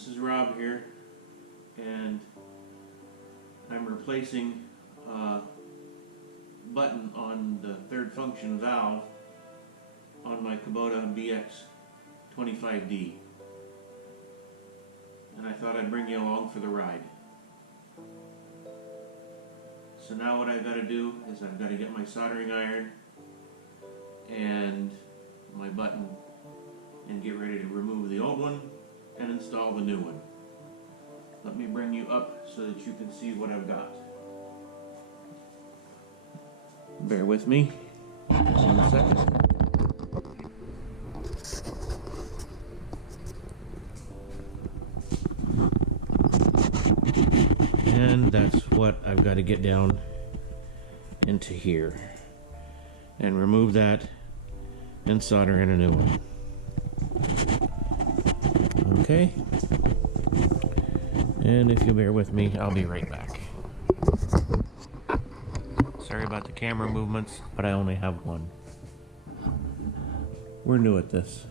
This is Rob here, and I'm replacing a button on the third function valve on my Kubota BX25D, and I thought I'd bring you along for the ride. So now what I've got to do is I've got to get my soldering iron and my button and get ready to remove the old one and install the new one. Let me bring you up so that you can see what I've got. Bear with me 1 second. And that's what I've got to get down into here and remove that and solder in a new one. Okay, and if you'll bear with me, I'll be right back. Sorry about the camera movements, but I only have one. We're new at this.